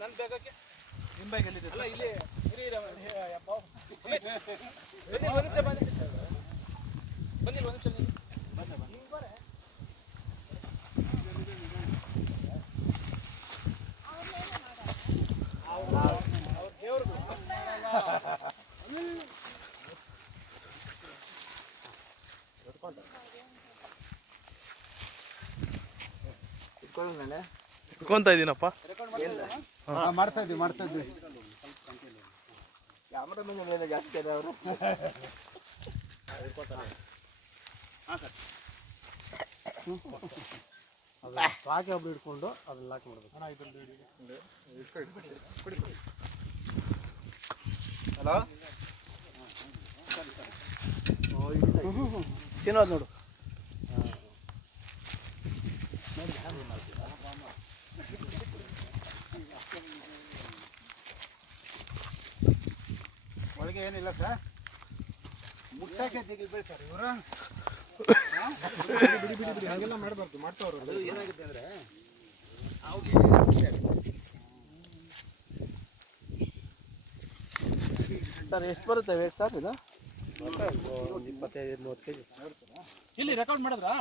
ನನ್ನ ಬೇಗಕ್ಕೆ ನಿಮ್ಮ ಬ್ಯಾಗ್ ಎಲ್ಲಿದೆ? ಅಲ್ಲ ಇಲ್ಲಿ ಬಂದಿಲ್ಲ ಒಂದು ನಿಮಿಷ ಇಟ್ಕೊಂತ ಇದೀನಪ್ಪ. ಮಾಡ್ತಾ ಇದ್ವಿ ಕ್ಯಾಮ್ರಾಮನ್ ಮೇಲೆ ಜಾಸ್ತಿ ಅದ ಅವರು. ಸಾಕೆ ಒಬ್ರು ಹಿಡ್ಕೊಂಡು ಅದನ್ನ ಲಾಕ್ ಮಾಡ್ಬೇಕು. ಹಲೋ ತಿನ್ನೋದು ನೋಡು. ಒಳಗೆ ಏನಿಲ್ಲ ಸರ್, ಮುಟ್ಟಕ್ಕೆ ದಿಗಿಲ್ ಬೀಳ್ತಾರೆ ಇವರು. ಬಿಡಿ ಹಾಗೆಲ್ಲ ಮಾಡಬಾರ್ದು, ಮಾಡ್ತಾವ್ರು. ಏನಾಗುತ್ತೆ ಅಂದರೆ ಸರ್ ಎಷ್ಟು ಬರುತ್ತೆ ವೇಟ್ ಸರ್ ಇದು? ಒಂದು 25-30 kg. ಇಲ್ಲಿ ರೆಕಾರ್ಡ್ ಮಾಡಿದ್ರಾ?